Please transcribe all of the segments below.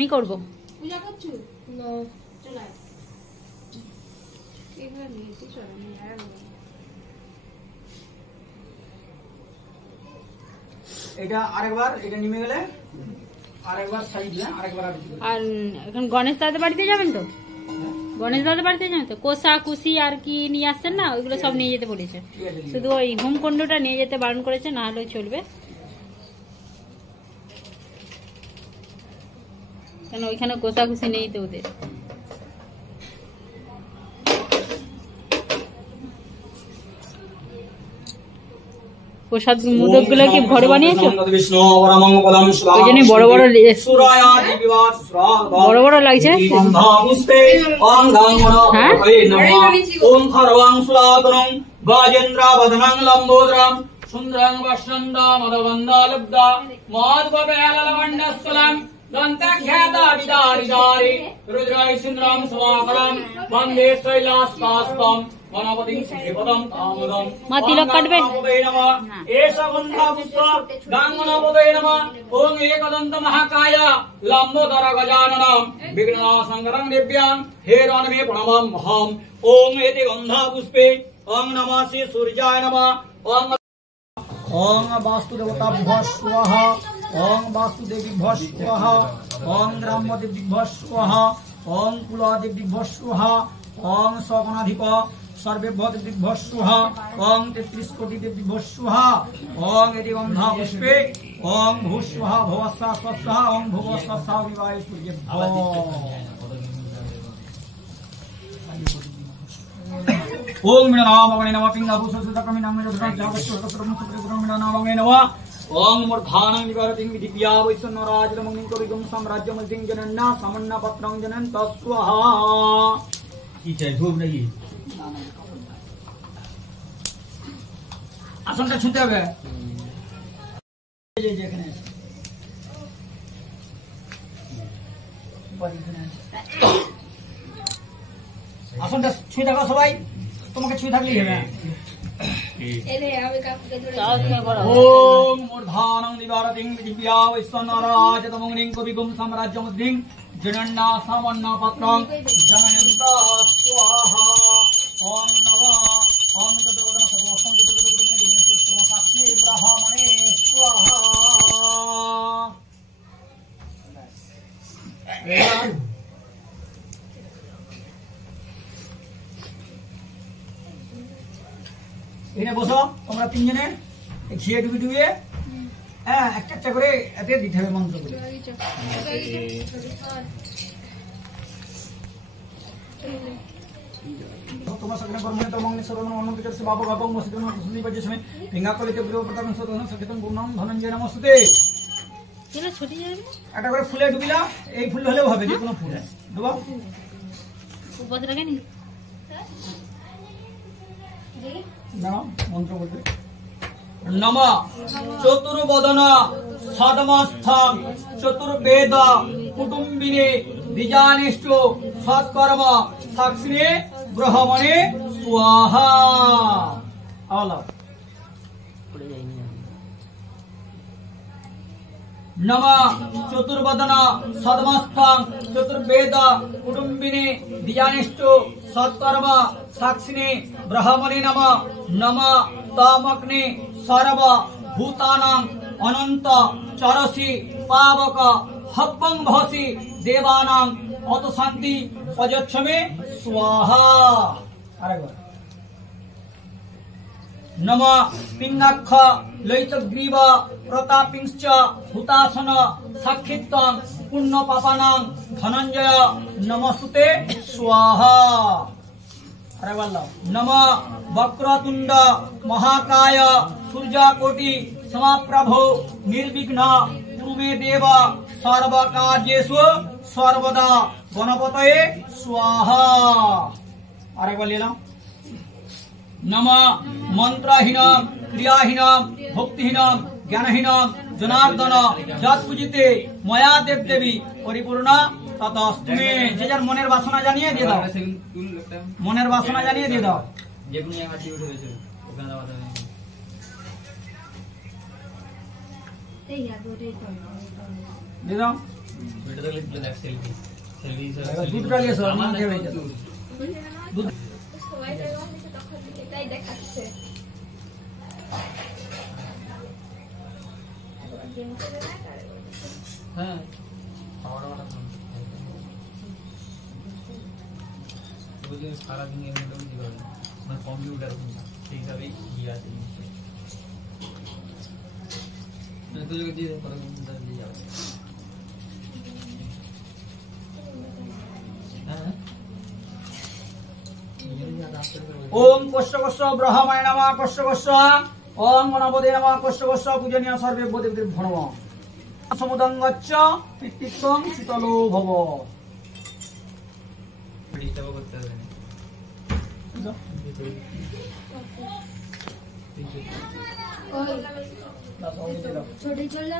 আমি করব। পূজা করছো? না চলে আয়। এগুলো নিয়ে কি চলে না আর এটা আরেকবার এটা নেমে গেলে আরেকবার সাইড দিয়ে আরেকবার আর এখন গণেশ দাদার বাড়িতে যাবেন তো? গণেশ দাদার বাড়িতে যাবেন তো? কোষা কুশি আর কি নিয়ে আসছেন না, ওইগুলো সব নিয়ে যেতে বলেছে। শুধু ওই হোমকুণ্ডটা নিয়ে যেতে বারণ করেছে, না হলেও চলবে, কেন ওইখানে কোষা কুশি নেই তো ওদের। প্রসাদ মোদক গুলো কি ঘরে বানিয়েছো? ওই জন্য বড় বড় বড় বড় লাগছে। মা তিলক কাটবে। ओम वास्तुदेवता स्वाहा, ओम वास्तुदेवी स्वाहा, ओम ग्रामदेवी स्वाहा, ओम कुलादेवी स्वाहा, ओम सगुणाधिप सर्वेभ्यदेवी स्वाहा, ओम 33 कोटि देवी स्वाहा, ओम एति गंधा पुष्पे ओम भूस्वाहा भवस्वाहा स्वस्वाहा, ओम भुवस्वाहा विवाह सूर्यभ्यो। ओम मीनाभवने नमः पिंगाभूषणसुतकमिनां मीनाभवने नमः। ओम मूर्धानं निवारतिं दिव्या वैष्णवराजमग्निं कविगुं साम्राज्यमधिं जनन्ना सामन्ना पत्रं जनन् तस्वाहा। ठीक है धूप नहीं আসনটা ছুঁতে হবে। আসনটা ছুঁয়ে থাকো সবাই, তোমাকে ছুঁয়ে থাকলেই হবে। ওম মূর্ধানং নিবারতিং দিব্যা বৈষ্ণবরাজতমগ্নিং কবিগুং সাম্রাজ্যমধিং জনন্না সামন্না পত্রং জনয়ন্তা স্বাহা। ওম নমঃ ওম তদ্রবদন সর্বস্বং তদ্রবদন দিনেশ্বর সাক্ষী ব্রহ্মণে স্বাহা। এখানে বসো তোমরা তিনজনে, ঘিয়ে ডুবে ডুবে হ্যাঁ একটা একটা করে এতে দিতে হবে মন্ত্র করে। তোমার সকলে কর্মে তো মঙ্গল সর্বনাম অনন্ত চর্চে বাবা বাবা মসজিদ মুসলিম বাজে সময় ভিঙ্গা কলিতে প্রিয় প্রতাপন সতন সচেতন গুণাম ধনঞ্জয় নমস্তে। এগুলো ছুটি যাবে না? একটা করে ফুলে ডুবিলা, এই ফুল হলেও হবে, যে কোনো ফুল দেবো। উপর রাখে নি না মন্ত্র বলবে। নমঃ চতুর্বদন সদমস্থং চতুর্বেদ কুটুম্বিনে দ্বিজানিষ্ঠ সৎকর্ম সাক্ষিণে ব্রহ্মণে স্বাহা। নমঃ চতুর্বদন সদমস্থং চতুর্বেদ কুটুম্বিনে দ্বিজানিষ্ঠ সৎকর্ম সাক্ষিণে ব্রহ্মণে নমঃ। নমঃ তামগ্নে সর্ব ভূতানাং অনন্ত চরসি পাবক হব্বং ভসি দেবানাং অত শান্তি অজচ্ছমে স্বাহা। আরেকবার নমঃ পিঙ্গাক্ষ লৈতগ্রীব প্রতাপিংশ্চ হুতাসন সাক্ষিত্বং পুণ্য পাপানাং ধনঞ্জয় নমস্তুতে স্বাহা। আরেকবার নমঃ বক্রতুণ্ড মহাকায় সূর্যকোটি সমপ্রভ নির্বিঘ্ন কুরু মে দেব সর্বকার্যেষু সর্বদা গণপতয়ে স্বাহা। আরেকবার নিলাম নমঃ মন্ত্রহীনম ক্রিয়াহীনম ভক্তিহীনম জ্ঞানহীনম জনার্দন যৎ পূজিতে ময়া দেব দেবী পরিপূর্ণা ততস্তুমে। যে যার মনের বাসনা জানিয়ে দিয়ে দাও, মনের বাসনা জানিয়ে দিয়ে দাও। দিয়ে দাও দুধটা নিয়ে এসো, আমার খেয়ে হয়ে যাবে। দুধ সবাই যখন দিচ্ছে তখন এটাই দেখাচ্ছে। হ্যাঁ সারাদিন এমনি মানে কম্পিউটার সেই হিসাবেই ইয়ে আছে দিয়ে যাবে। হ্যাঁ ওম কষ্ট কষ্ট ব্রহ্মায় নমঃ কষ্ট কষ্ট ওম গণপতি নমঃ কষ্ট কষ্ট পূজনীয় সর্বে দেবদেব ভনম সমুদঙ্গচ্চ পিতৃত্বং শীতলো ভব। ডিস্টার্ব করতে হবে না। ছোটই চললে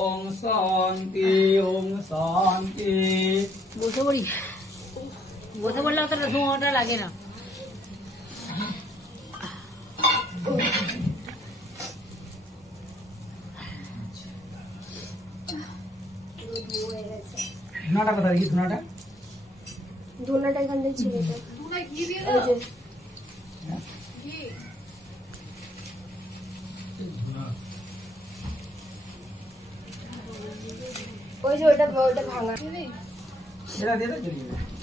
ओम शांति ओम शांति। বসে পড়ি, বসে পড়লে অতটা ধোঁয়াটা লাগে না। ধুনাটা কোথায় দেখি? ধুনাটা ধুনাটা এখানে ছিল তো। ধুনায় ঘি দিয়ে ওই দাও। যে ঘি। ওই যে ওটা ভাঙা। এটা দিয়ে দাও, জ্বলিয়ে দাও।